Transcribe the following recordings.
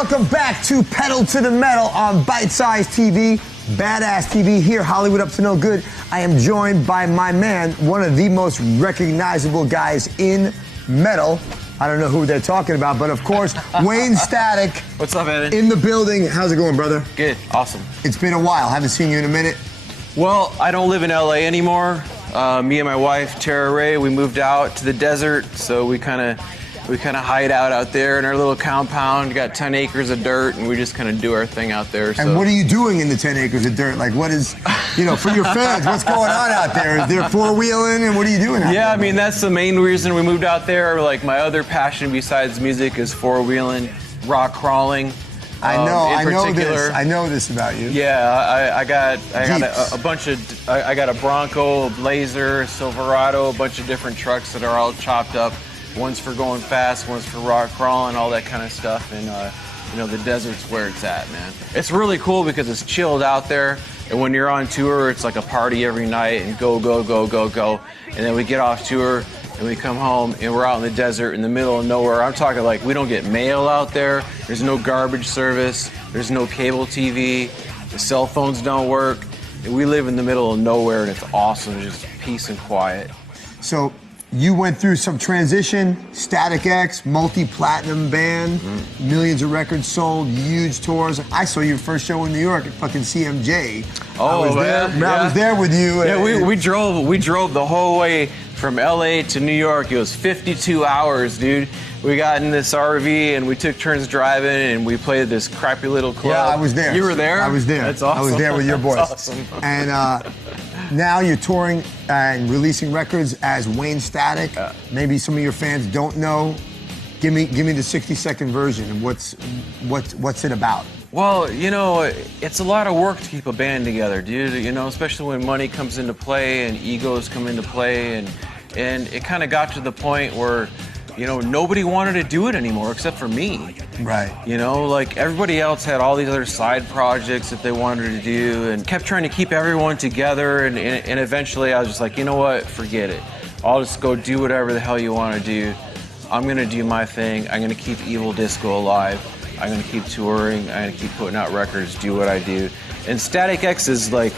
Welcome back to Pedal to the Metal on Bite-Size TV, Badass TV here, Hollywood Up to No Good. I am joined by my man, one of the most recognizable guys in metal. I don't know who they're talking about, but of course, Wayne Static. What's up, Evan? In the building. How's it going, brother? Good, awesome. It's been a while. Haven't seen you in a minute. Well, I don't live in LA anymore. Me and my wife, Tara Ray, we moved out to the desert, so we kind of hide out there in our little compound. Got 10 acres of dirt, and we just kind of do our thing out there. And what are you doing in the 10 acres of dirt? Like, what is, for your fans, what's going on out there? Is there four-wheeling, and what are you doing out there? Yeah, I mean, that's the main reason we moved out there. Like, my other passion besides music is four-wheeling, rock crawling. I know this about you. Yeah, I got a bunch of, I got a Bronco, a Blazer, a Silverado, a bunch of different trucks that are all chopped up. One's for going fast, one's for rock crawling, all that kind of stuff. And the desert's where it's at, man. It's really cool because it's chilled out there. And when you're on tour, it's like a party every night and go, go, go, go, go. And then we get off tour and we come home and we're out in the desert in the middle of nowhere. I'm talking like we don't get mail out there. There's no garbage service. There's no cable TV. The cell phones don't work. And we live in the middle of nowhere and it's awesome, just peace and quiet. So you went through some transition, Static X, multi-platinum band, millions of records sold, huge tours. I saw your first show in New York at fucking CMJ. Oh, I was there with you. Yeah, we drove the whole way from LA to New York. It was 52 hours, dude. We got in this RV and we took turns driving and we played this crappy little club. Yeah, I was there. You were there? I was there. That's awesome. I was there with your boys. That's awesome. And now you're touring and releasing records as Wayne Static. Maybe some of your fans don't know. Give me the 60-second version of what's it about. Well, it's a lot of work to keep a band together, dude. Especially when money comes into play and egos come into play, and it kind of got to the point where, nobody wanted to do it anymore except for me. Right. Like everybody else had all these other side projects that they wanted to do and kept trying to keep everyone together. And eventually I was just like, you know what? Forget it. I'll just go do whatever the hell you want to do. I'm going to do my thing. I'm going to keep Evil Disco alive. I'm going to keep touring. I'm going to keep putting out records, do what I do. And Static X is like,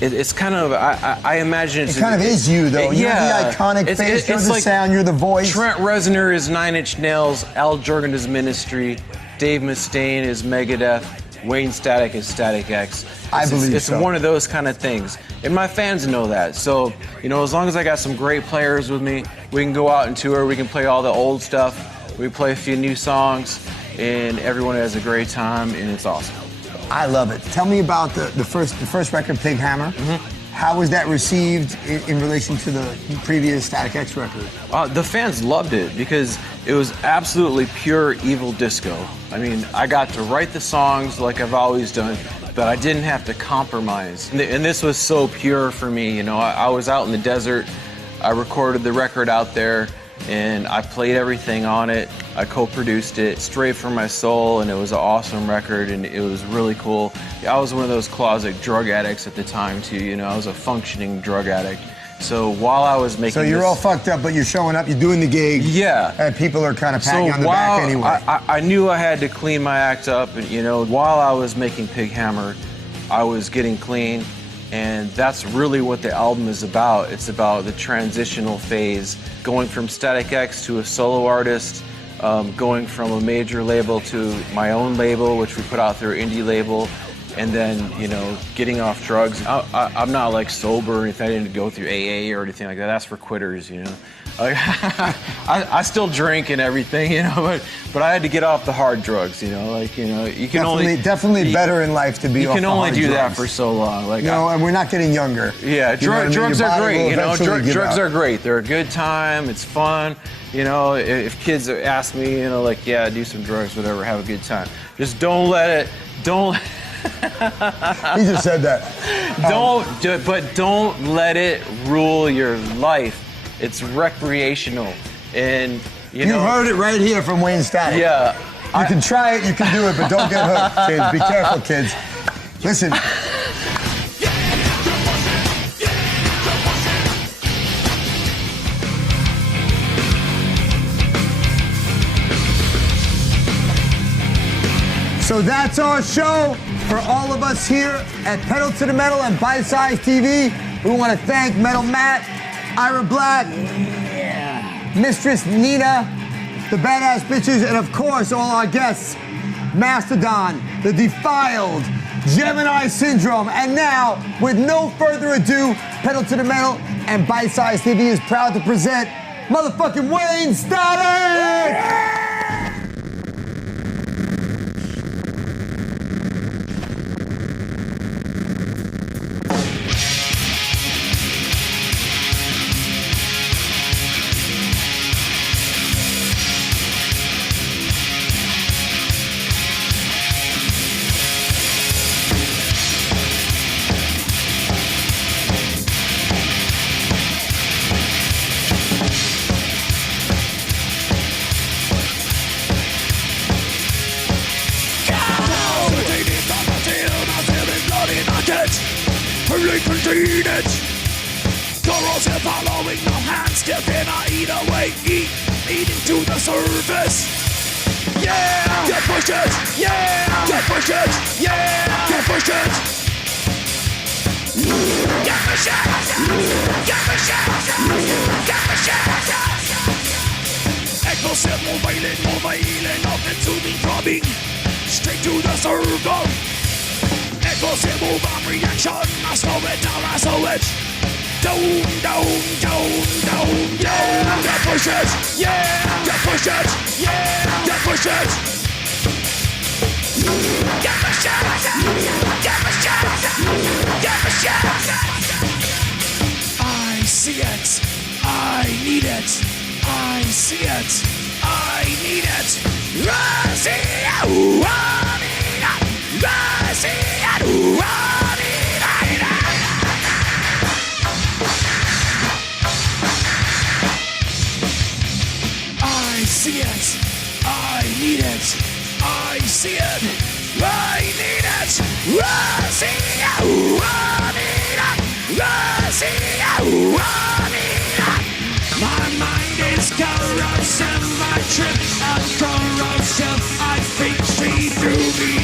it's kind of, I imagine it's... It kind of is you, though. You're the iconic face, you're the like sound, you're the voice. Trent Reznor is Nine Inch Nails, Al Jarreau is Ministry, Dave Mustaine is Megadeth, Wayne Static is Static X. It's one of those kind of things. And my fans know that. So, as long as I got some great players with me, we can go out and tour, we can play all the old stuff, we play a few new songs, and everyone has a great time, and it's awesome. I love it. Tell me about the first record, Pig Hammer. How was that received in relation to the previous Static X record? The fans loved it because it was absolutely pure Evil Disco. I mean, I got to write the songs like I've always done, but I didn't have to compromise. And this was so pure for me. I was out in the desert. I recorded the record out there, and I played everything on it. I co-produced it straight from my soul, and it was an awesome record, and it was really cool. I was one of those closet drug addicts at the time, too. I was a functioning drug addict. So while I was making So you're all fucked up, but you're showing up, you're doing the gig. Yeah. And people are kind of patting you on the back anyway. I knew I had to clean my act up, and while I was making Pig Hammer, I was getting clean. And that's really what the album is about. It's about the transitional phase, going from Static X to a solo artist, going from a major label to my own label, which we put out through an indie label, and then, getting off drugs. I'm not like sober or anything. I didn't go through AA or anything like that. That's for quitters, I still drink and everything, but I had to get off the hard drugs, you can definitely better in life to be off the hard drugs. You can only do that for so long. And we're not getting younger. Yeah, drugs are great, drugs are great. They're a good time, it's fun. If kids ask me, yeah, do some drugs, whatever, have a good time. Just don't let it, He just said that. Don't let it rule your life. It's recreational, and you heard it right here from Wayne Static. Yeah, you can try it, you can do it, but don't get hooked, kids. Be careful, kids. Listen. So that's our show for all of us here at Pedal to the Metal and Bite-Size TV. We want to thank Metal Matt, Ira Black, Mistress Nina, the Badass Bitches, and of course all our guests, Mastodon, the Defiled, Gemini Syndrome. And now, with no further ado, Pedal to the Metal and Bite-Size TV is proud to present motherfucking Wayne Static! Contain it. Corrosive following the hands, stiff and I eat away, eating to the surface. Yeah, you push it. Yeah, you push it. Yeah, you push it. You push it. You push it. You push it. Explosive, moving up into the throbbing, straight to the circle. Explosive move on reaction. I slow it down, I slow it down, down, down, down, down. You push it, yeah. You push it, yeah. You push it. You push it. You push it. You push it. I see it. I need it. I see it. I need it. I see it. I need it. I see it. I see it. I need it. I see it. I need it. I see it. I need it. I see it. I need it. My mind is corrosive. I trip on corrosive. I think she through me.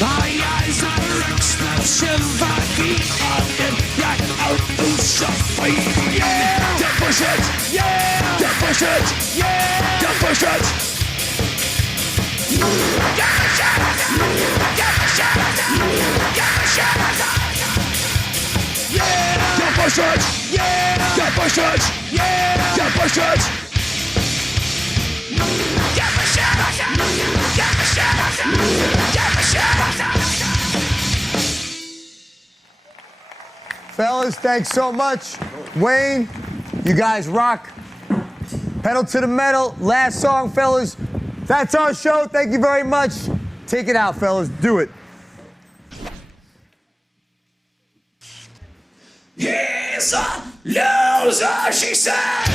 My eyes are explosive. I keep on it. Black out to suffocating. Yeah, you push it. Yeah, you push it. Yeah, you push it. You push it. You push it. You push it. Yeah, you push it. Yeah, you push it. Yeah, you push it. You push it. You push it. You push it. Fellas, thanks so much. Wayne, you guys rock. Pedal to the Metal. Last song, fellas. That's our show. Thank you very much. Take it out, fellas. Do it. He's a loser, she said.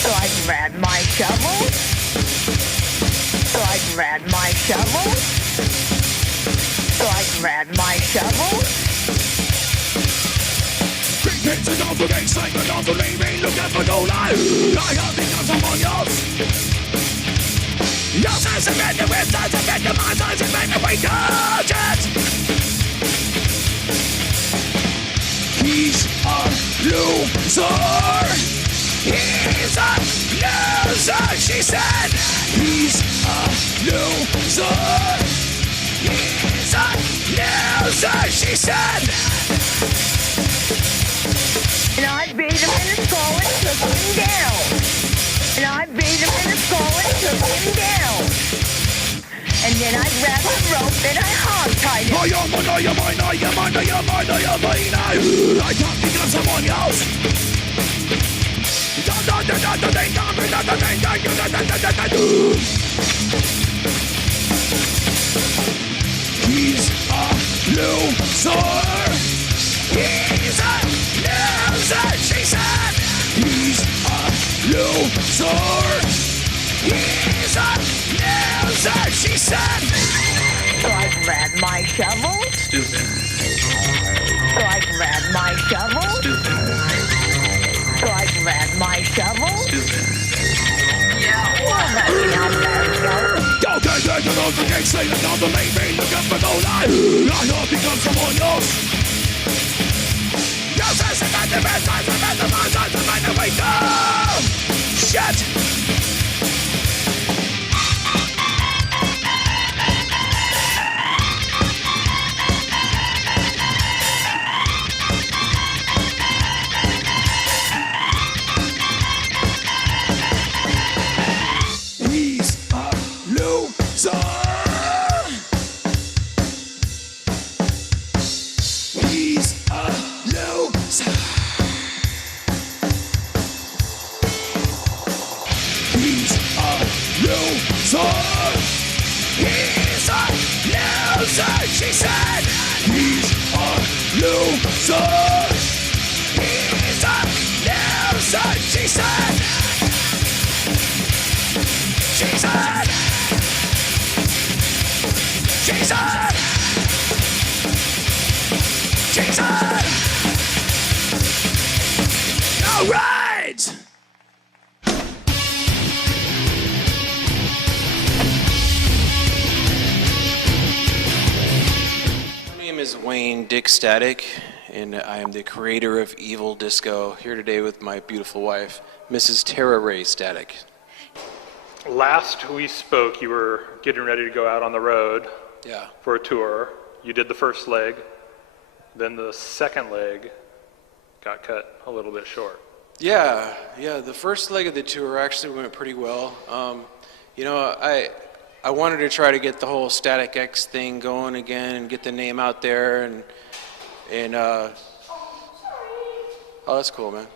So I grabbed my shovel. So I grabbed my shovel. Green pits and all the gangs like the dogs will leave looking for no life. I have become someone else. Your sense of it, the websites of it, the mind's eyes of it, the way touch it. He's a loser. He's a loser, she said. He's a loser. He's a loser, she said. And I beat him in the skull and took him down. And I beat him in the skull and took him down. And then I grabbed the rope and I hog-tied him. I can't think of someone else. He's a loser. He's a loser, she said. He's a loser. He's a loser, she said. So I grabbed my shovel. Stupid. So I grabbed my shovel. Stupid. So I grabbed my shovel. Stupid. Well, that's not bad, go. Don't get there to those against Satan on the main main. Look up for no lie. I know become someone else. Yes, I said that the best times are the most times to find a way down. Shit. He's a loser. He's a loser. He's a loser. He's a loser, she said. He's a loser. He's a loser, she said. She said. She said. She said. All right. My name is Wayne Dick Static, and I am the creator of Evil Disco, here today with my beautiful wife, Mrs. Tara Ray Static. Last we spoke, you were getting ready to go out on the road Yeah. for a tour. You did the first leg, then the second leg got cut a little bit short. Yeah, the first leg of the tour actually went pretty well. I wanted to try to get the whole Static X thing going again and get the name out there and oh, that's cool, man.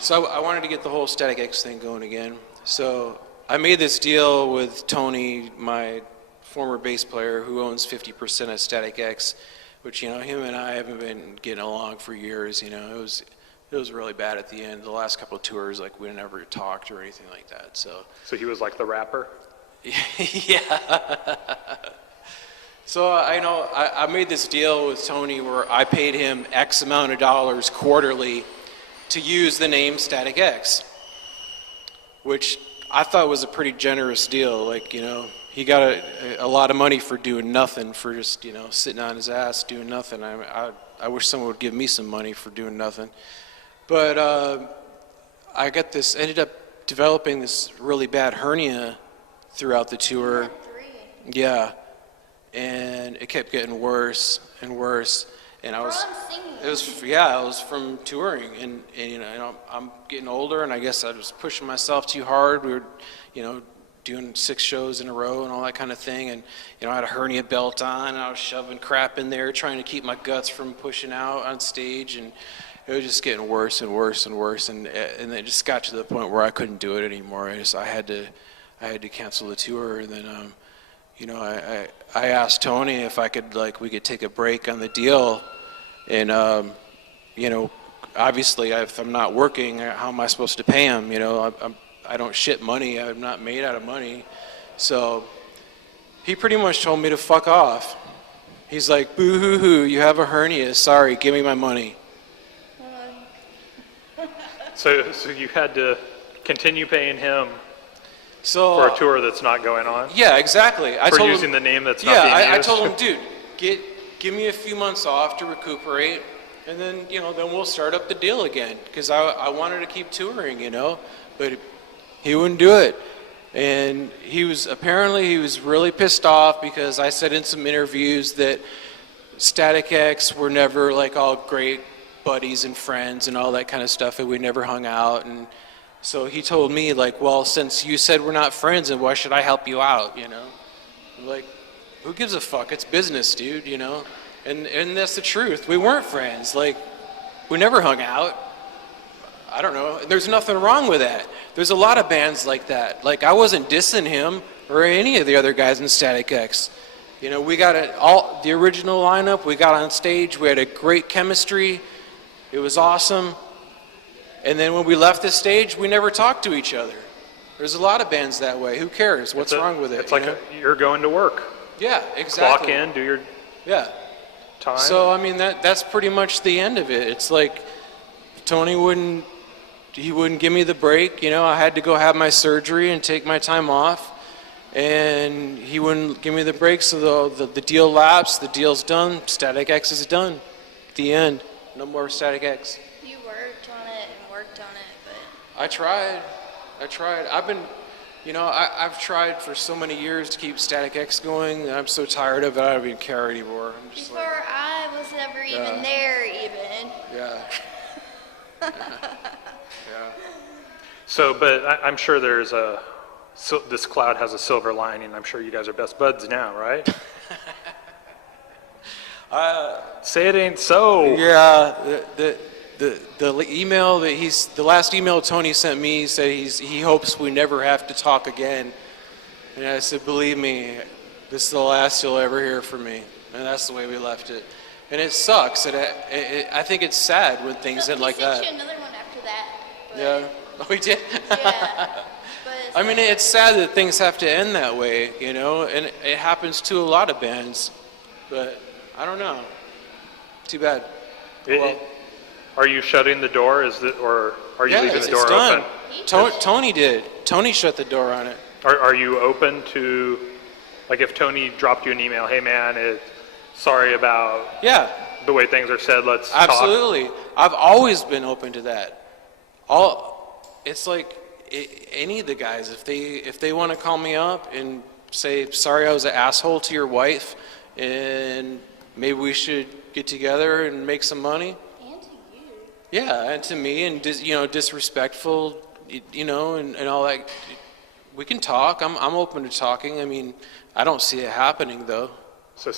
So I wanted to get the whole Static X thing going again. So I made this deal with Tony, my former bass player, who owns 50% of Static X, which, him and I haven't been getting along for years. It was really bad at the end. The last couple of tours, like, we never talked or anything like that. So he was like the rapper? yeah. So I made this deal with Tony where I paid him X amount of dollars quarterly to use the name Static X, which I thought was a pretty generous deal. Like, he got a lot of money for doing nothing, for just, sitting on his ass doing nothing. I wish someone would give me some money for doing nothing. But I ended up developing this really bad hernia throughout the tour. Yeah. And it kept getting worse and worse. And it was from touring, and I'm getting older, and I guess I was pushing myself too hard. We were, doing 6 shows in a row and all that kind of thing, and I had a hernia belt on, and I was shoving crap in there, trying to keep my guts from pushing out on stage, and it was just getting worse and worse and worse, and it just got to the point where I couldn't do it anymore. I had to cancel the tour, and then I asked Tony if we could take a break on the deal, and obviously if I'm not working, how am I supposed to pay him? I don't shit money. I'm not made out of money. So he pretty much told me to fuck off. He's like, boo hoo hoo, you have a hernia. Sorry, give me my money. So you had to continue paying him So for a tour that's not going on? Yeah, exactly. I for told using him, the name that's not being I used? told him, dude, give me a few months off to recuperate, and then then we'll start up the deal again, because I wanted to keep touring, but he wouldn't do it. And he was really pissed off because I said in some interviews that Static X were never like all great buddies and friends and all that kind of stuff, and we never hung out. And so he told me, like, well, since you said we're not friends, then why should I help you out, I'm like, who gives a fuck? It's business, dude, And that's the truth. We weren't friends. Like, we never hung out. I don't know. There's nothing wrong with that. There's a lot of bands like that. Like, I wasn't dissing him or any of the other guys in Static X. You know, we got the original lineup. We got on stage. We had a great chemistry. It was awesome. And then when we left the stage, we never talked to each other. There's a lot of bands that way. Who cares? What's wrong with it? It's like you're going to work. Yeah, exactly. Clock in, do your time. So, I mean, that's pretty much the end of it. It's like Tony wouldn't give me the break. You know, I had to go have my surgery and take my time off. And he wouldn't give me the break, so the deal lapsed, the deal's done, Static X is done. The end. No more Static X. You worked on it and worked on it, but... I tried. I've been, you know, I've tried for so many years to keep Static X going, and I'm so tired of it, I don't even care anymore. I'm just Before I was ever even there, even. Yeah. Yeah. So, but I'm sure there's this cloud has a silver lining. I'm sure you guys are best buds now, right? Say it ain't so. Yeah, the email the last email Tony sent me said he hopes we never have to talk again. And I said, believe me, this is the last you'll ever hear from me. And that's the way we left it. And it sucks. I think it's sad when things end like that. He sent you another one after that. But Yeah. Oh, we did? yeah. But I mean, it's sad that things have to end that way, you know, and it happens to a lot of bands. But I don't know. Too bad. Are you shutting the door? Or are you leaving the door it's done. open? Tony did. Tony shut the door on it. Are you open to, like, if Tony dropped you an email, hey man, sorry about the way things are said, let's talk? Absolutely. I've always been open to that. It's like any of the guys, if they want to call me up and say, sorry I was an asshole to your wife and maybe we should get together and make some money. and to you. Yeah, and to me, and disrespectful, and all that. We can talk. I'm open to talking. I mean, I don't see it happening though. So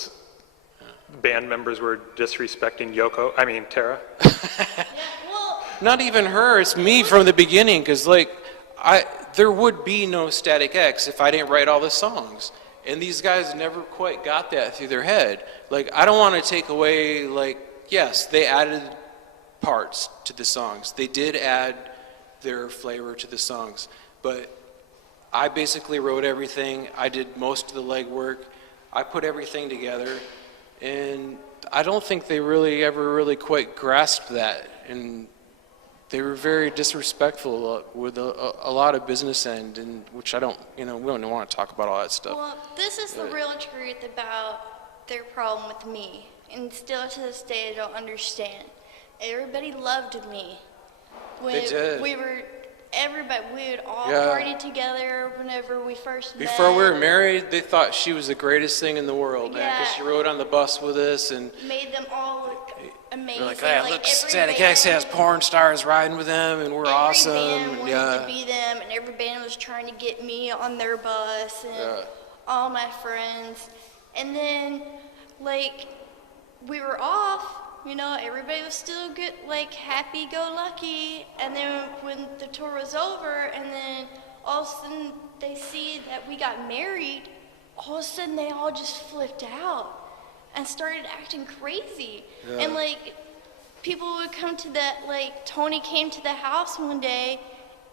band members were disrespecting Tara? Yeah, well, Not even her. It's me from the beginning. Because there would be no Static X if I didn't write all the songs. And these guys never quite got that through their head. Like, I don't want to take away, yes, they added parts to the songs. They did add their flavor to the songs. But I basically wrote everything. I did most of the legwork. I put everything together. And I don't think they ever really quite grasped that. And they were very disrespectful with a lot of business end, and which I don't, we don't want to talk about all that stuff. well, this is the real truth about their problem with me. And still to this day, I don't understand. Everybody loved me. They did. We would all Yeah. party together whenever we first met. Before we were married, they thought she was the greatest thing in the world, man, because she rode on the bus with us, and Made them all look amazing. they're like, hey, look, every Static X band- has porn stars riding with them, and we're Every awesome. band and wanted to be them, and every band was trying to get me on their bus, and all my friends. And then, we were off. Everybody was still good, happy-go-lucky. And then when the tour was over, and then all of a sudden they see that we got married, all of a sudden they all just flipped out and started acting crazy. And people would come to Tony came to the house one day,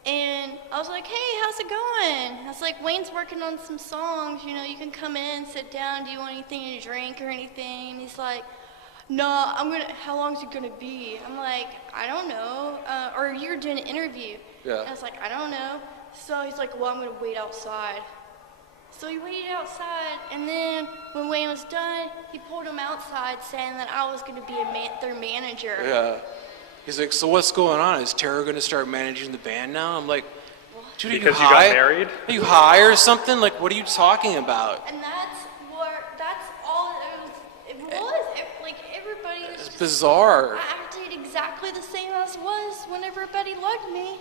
and I was like, hey, how's it going? I was like, Wayne's working on some songs, you can come in, sit down, do you want anything to drink or anything? And he's like, no, how long is it gonna be? I'm like, I don't know. Or you're doing an interview. Yeah. And I was like, I don't know. So he's like, well, I'm gonna wait outside. So he waited outside, and then when Wayne was done, he pulled him outside saying that I was gonna be their manager. Yeah. He's like, so what's going on? Is Tara going to start managing the band now? I'm like, dude, Because you got married? Are you high or something? Like, what are you talking about? And that's all it was. Everybody was It's just, bizarre. I acted exactly the same as was when everybody loved me.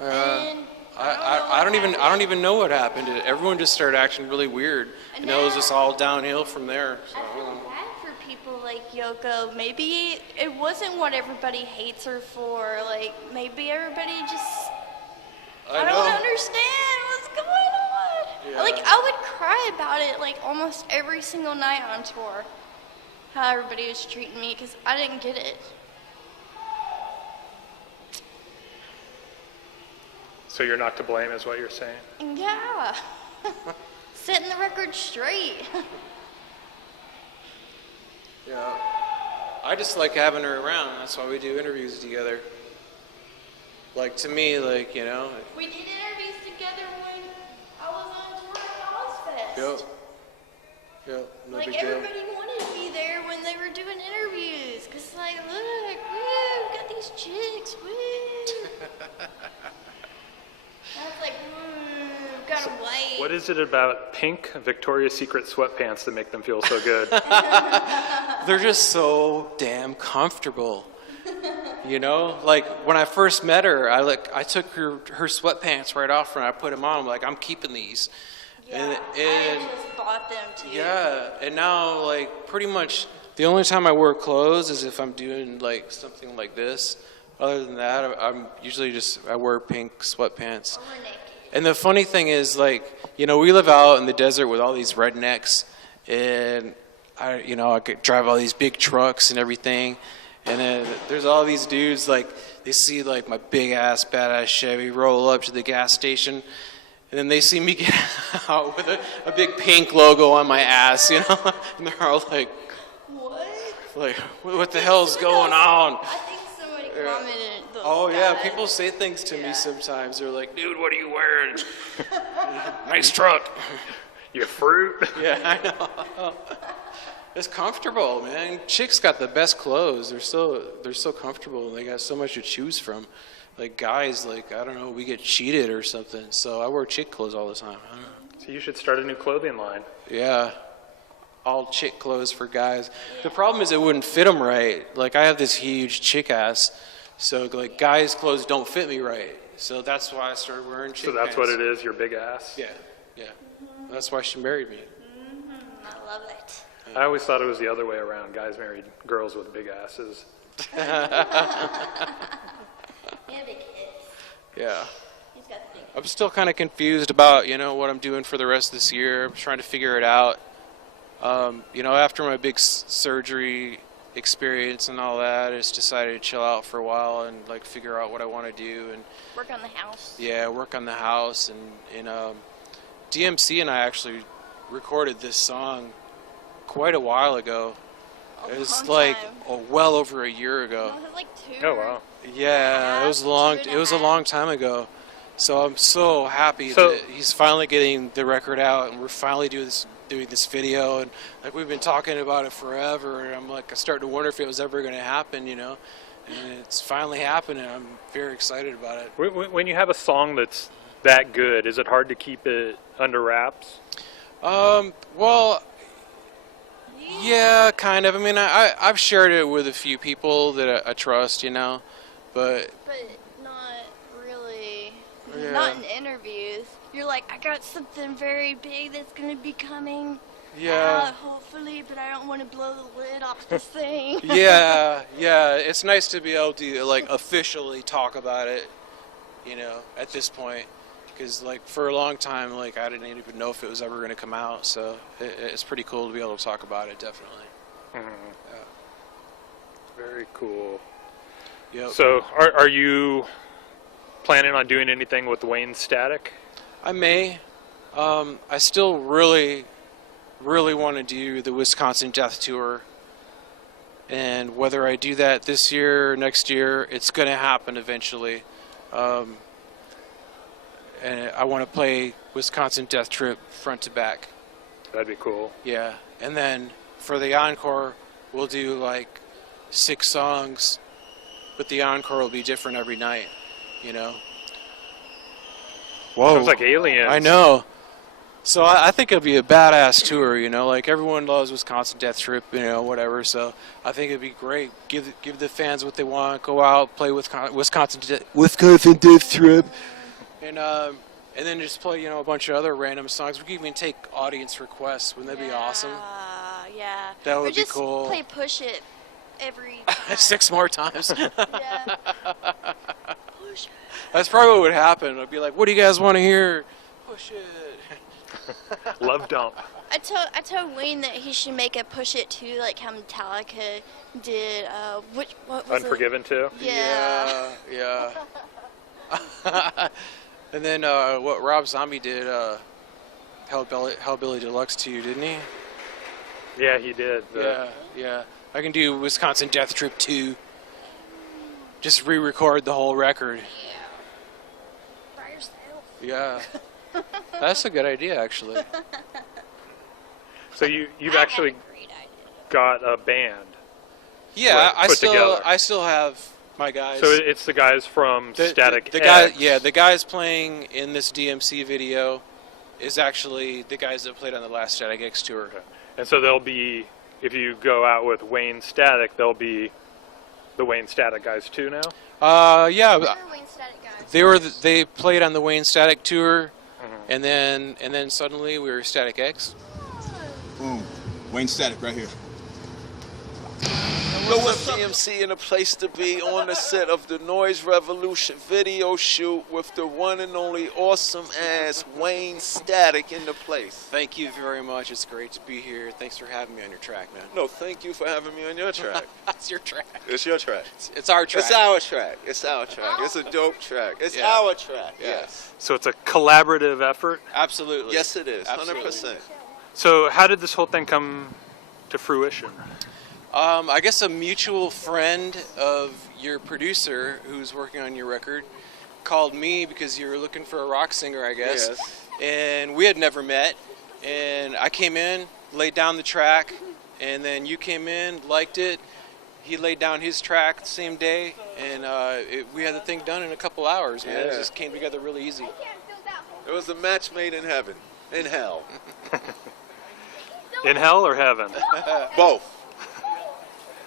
Yeah. And I don't even know what happened. Everyone just started acting really weird, and it was just all downhill from there. So, I feel bad for people like Yoko. Maybe it wasn't what everybody hates her for. Like, maybe everybody just... I don't understand what's going on. Yeah. Like, I would cry about it, like, almost every single night on tour. How everybody was treating me, because I didn't get it. So you're not to blame, is what you're saying? Yeah. Setting the record straight. yeah. I just like having her around. That's why we do interviews together. Like, to me, like, you know. We did interviews together when I was on tour at Ozfest. Yep. Yep, no Like, big deal. everybody wanted me there when they were doing interviews. Because, like, look, woo, we got these chicks, woo. I was like, gotta wait. What is it about pink Victoria's Secret sweatpants that make them feel so good? They're just so damn comfortable. You know, like when I first met her, I took her sweatpants right off and I put them on. I'm like, I'm keeping these. Yeah, I just bought them too. Yeah, and now like pretty much the only time I wear clothes is if I'm doing like something like this. Other than that, I'm usually I wear pink sweatpants. And the funny thing is, like, you know, we live out in the desert with all these rednecks, and I could drive all these big trucks and everything. And then there's all these dudes, like, they see, like, my big-ass, badass Chevy roll up to the gas station, and then they see me get out with a big pink logo on my ass, you know? And they're all like, what? Like, what the hell's going on? I think somebody commented those Oh, yeah, guys. people say things to me sometimes. They're like, dude, what are you wearing? Nice truck. Your fruit? Yeah, I know. It's comfortable, man. Chicks got the best clothes. They're so comfortable. They got so much to choose from. Like guys, like, I don't know, we get cheated or something. So I wear chick clothes all the time. I don't know. So you should start a new clothing line. Yeah. All chick clothes for guys. The problem is it wouldn't fit them right. Like I have this huge chick ass. So like guys' clothes don't fit me right. So that's why I started wearing chick So that's pants. what it is, your big ass? Yeah. That's why she married me. I love it. I always thought it was the other way around. Guys married girls with big asses. And big hips. Yeah. He's got the big I'm still kind of confused about, what I'm doing for the rest of this year. I'm trying to figure it out. After my big surgery experience and all that, I just decided to chill out for a while and like figure out what I want to do and work on the house. Yeah, work on the house and DMC and I actually recorded this song quite a while ago. It was like well over a year ago. No, it was like 2. Oh, wow. Yeah, it was a long time ago. So I'm so happy that he's finally getting the record out and we're finally doing this video, and like we've been talking about it forever, and I'm like I started to wonder if it was ever going to happen, and it's finally happening. I'm very excited about it. When you have a song that's that good, is it hard to keep it under wraps? Well, yeah, kind of. I mean, I've shared it with a few people that I trust, but not really. Yeah. Not in interviews. You're like, I got something very big that's gonna be coming yeah. out, hopefully, but I don't want to blow the lid off this thing. yeah, it's nice to be able to like officially talk about it, at this point, because like for a long time, like I didn't even know if it was ever going to come out. So it's pretty cool to be able to talk about it. Definitely. Mm-hmm. Yeah. Very cool. Yep. So are you planning on doing anything with Wayne Static? I may. I still really, really want to do the Wisconsin Death Tour. And whether I do that this year or next year, it's going to happen eventually. And I want to play Wisconsin Death Trip front to back. That'd be cool. Yeah. And then for the encore, we'll do like 6 songs, but the encore will be different every night, Whoa. Sounds like Aliens. I know. So I think it'll be a badass tour, like everyone loves Wisconsin Death Trip, whatever. So I think it'd be great. Give the fans what they want. Go out, play with Wisconsin Death Trip, And then just play, a bunch of other random songs. We could even take audience requests. Wouldn't that be awesome? Yeah. That would or be just cool. Play Push It every time. 6 more times. Yeah. Push It. That's probably what would happen. I'd be like, what do you guys want to hear? Push it. Love dump. I told Wayne that he should make a Push It too, like how Metallica did. What was Unforgiven too. it? Yeah. Yeah. And then what Rob Zombie did, Hellbilly Deluxe to you, didn't he? Yeah, he did. Yeah. I can do Wisconsin Death Trip 2. Just re-record the whole record. By yourself. Yeah. That's a good idea, actually. So you've actually got a band. Yeah, put together. I still have my guys. So it's the guys from Static the X. guy, yeah, the guys playing in this DMC video is actually the guys that played on the last Static X tour. Okay. And so they'll be, if you go out with Wayne Static, they'll be the Wayne Static guys too now? Yeah. They're Wayne Static guys. They played on the Wayne Static tour, and then suddenly we were Static X. Boom. Wayne Static right here. Yo, what's up? DMC in a place to be on the set of the Noise Revolution video shoot with the one and only awesome ass Wayne Static in the place. Thank you very much. It's great to be here. Thanks for having me on your track, man. No, thank you for having me on your track. It's your track. It's your track. It's our track. It's our track. It's our track. It's a dope track. It's our track. Yes. So it's a collaborative effort? Absolutely. Yes, it is. Absolutely. 100%. So how did this whole thing come to fruition? I guess a mutual friend of your producer who's working on your record called me because you were looking for a rock singer, I guess. Yes. And we had never met. And I came in, laid down the track, and then you came in, liked it. He laid down his track the same day, and we had the thing done in a couple hours, man. It just came together really easy. It was a match made in heaven. In hell. In hell or heaven? Both.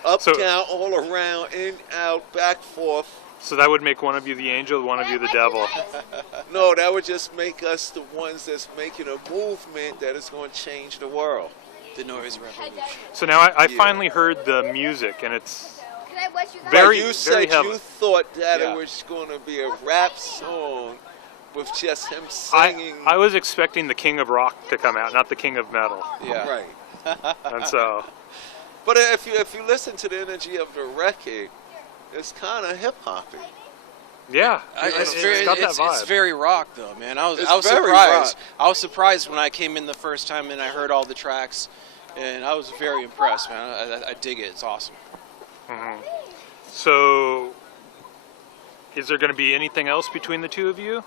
Up, So- down, all around, in, out, back, forth. So that would make one of you the angel, one of you the devil. No, that would just make us the ones that's making a movement that is going to change the world. The Noise Revolution. So now I finally heard the music, and it's But very, you very said heavy. you thought that Yeah. it was going to be a rap song with just him I singing. was expecting the King of Rock to come out, not the King of Metal. Yeah. Right. And so, But if you listen to the energy of the record, it's kind of hip hoppy. yeah, It's got that vibe. very rock, though, man. I was It's very surprised. rock. I was surprised when I came in the first time and I heard all the tracks, and I was very impressed, man. I dig it. It's awesome. So, is there going to be anything else between the two of you?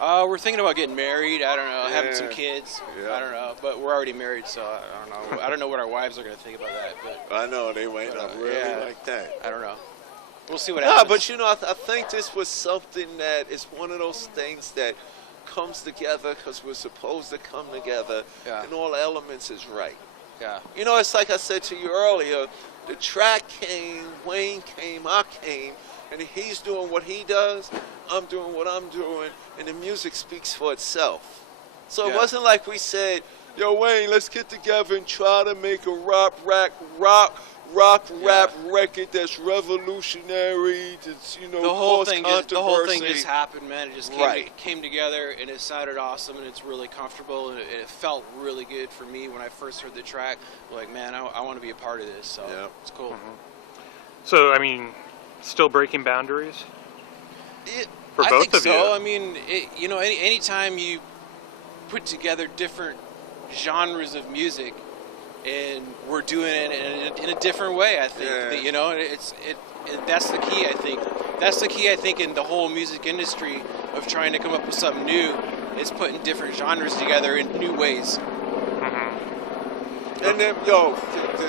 We're thinking about getting married. I don't know, having some Yeah. kids. Yeah. I don't know, but we're already married, so I don't know. I don't know what our wives are going to think about that, but I know they might not really Yeah. like that. I don't know. We'll see what Nah, happens. but you know, I think this was something that is one of those things that comes together because we're supposed to come together, Yeah. and all elements is right. Yeah. You know, it's like I said to you earlier, the track came, Wayne came, I came, and he's doing what he does, I'm doing what I'm doing, and the music speaks for itself. So it Yeah. wasn't like we said, yo, Wayne, let's get together and try to make a rap record that's revolutionary, that's, you know, The whole cause thing controversy. just happened, man. It just came together, and it sounded awesome, and it's really comfortable, and it felt really good for me when I first heard the track. Like, man, I want to be a part of this, so Yeah. it's cool. So, I mean, still breaking boundaries? For I both think of so. you? I mean, anytime you put together different genres of music, and we're doing it in a different way, I think. Yeah. You know, that's the key, I think. That's the key, I think, in the whole music industry of trying to come up with something new, is putting different genres together in new ways. And then, yo,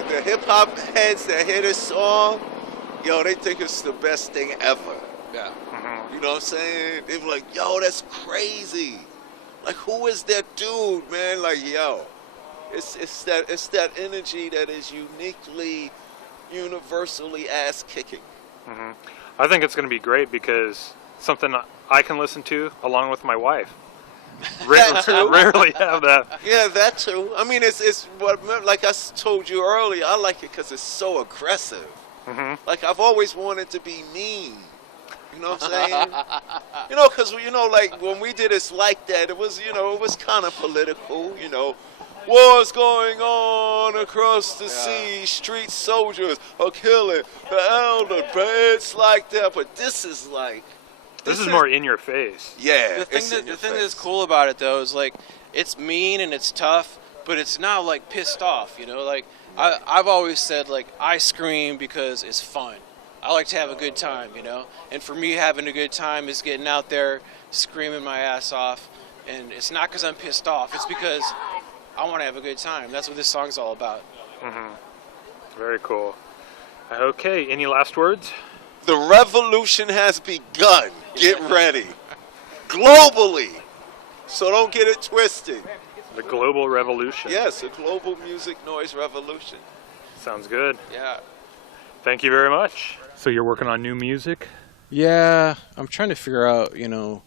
the hip-hop heads that hear this song, yo, they think it's the best thing ever. Yeah. You know what I'm saying? They be like, yo, that's crazy. Like, who is that dude, man? Like, yo, it's that energy that is uniquely, universally ass-kicking. I think it's going to be great because something I can listen to along with my wife. Rarely have that. Yeah, that too. I mean, it's what, like I told you earlier, I like it because it's so aggressive. Like, I've always wanted to be mean. You know what I'm saying? You know, because, you know, like, when we did It's Like That, it was, you know, it was kind of political, you know. Wars going on across the sea, street soldiers are killing the elder, but it's like that. But this is like... This is more in your face. Yeah. The thing that's cool about it, though, is, like, it's mean and it's tough, but it's not, like, pissed off, you know? Like, I've always said, like, I scream because it's fun. I like to have a good time, you know? And for me, having a good time is getting out there, screaming my ass off. And it's not because I'm pissed off. It's because I want to have a good time. That's what this song's all about. Very cool. Okay, any last words? The revolution has begun. Get ready. Globally. So don't get it twisted. The global revolution. Yes, a global music noise revolution. Sounds good. Yeah. Thank you very much. So you're working on new music? Yeah, I'm trying to figure out, you know,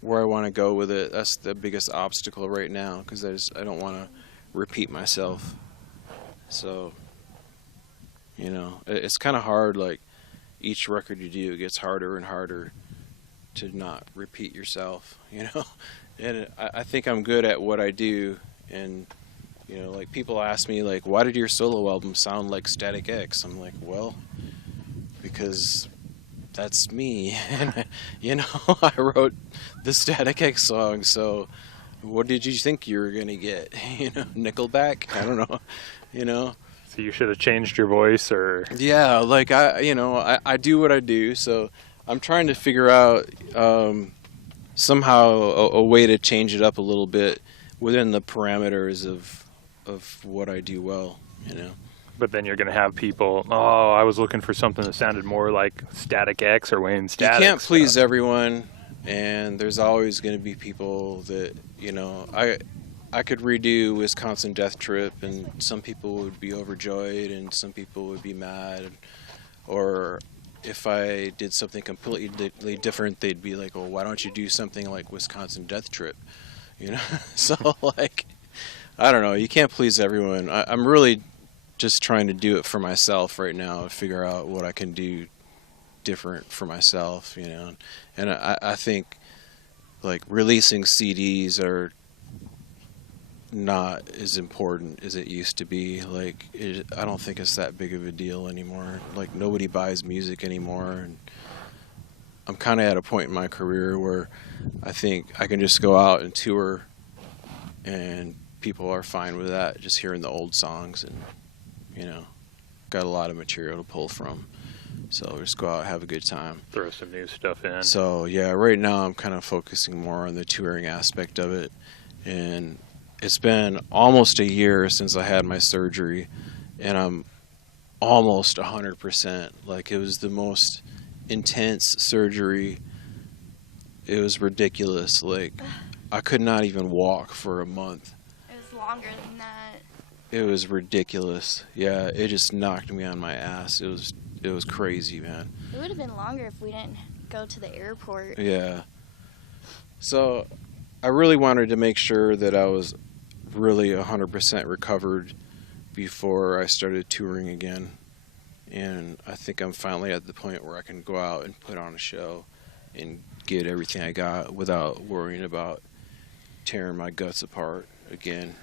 where I want to go with it. That's the biggest obstacle right now, because I don't want to repeat myself. So, you know, it's kind of hard. Like, each record you do, it gets harder and harder to not repeat yourself, you know. And I think I'm good at what I do. And, you know, like, people ask me, like, why did your solo album sound like Static X? I'm like, well, because that's me. And, you know, I wrote the Static X song, so what did you think you were going to get? You know, Nickelback? I don't know, you know. So you should have changed your voice, or... Yeah, like, I do what I do, so I'm trying to figure out somehow a way to change it up a little bit within the parameters of what I do well, you know. But then you're going to have people, oh, I was looking for something that sounded more like Static X or Wayne Static. You can't please everyone, and there's always going to be people that, you know, I could redo Wisconsin Death Trip, and some people would be overjoyed, and some people would be mad. Or if I did something completely different, they'd be like, well, why don't you do something like Wisconsin Death Trip? You know? So, like, I don't know. You can't please everyone. I'm really just trying to do it for myself right now and figure out what I can do different for myself, you know. And I think, like, releasing CDs are not as important as it used to be. Like, I don't think it's that big of a deal anymore. Like, nobody buys music anymore, and I'm kind of at a point in my career where I think I can just go out and tour, and people are fine with that, just hearing the old songs, and, you know, got a lot of material to pull from. So just go out and have a good time. Throw some new stuff in. So, yeah, right now I'm kind of focusing more on the touring aspect of it, and it's been almost a year since I had my surgery, and I'm almost 100%. Like, it was the most intense surgery. It was ridiculous. Like, I could not even walk for a month. It was longer than that. It was ridiculous. Yeah, it just knocked me on my ass. It was crazy, man. It would have been longer if we didn't go to the airport. Yeah. So I really wanted to make sure that I was really 100% recovered before I started touring again. And I think I'm finally at the point where I can go out and put on a show and get everything I got without worrying about tearing my guts apart again.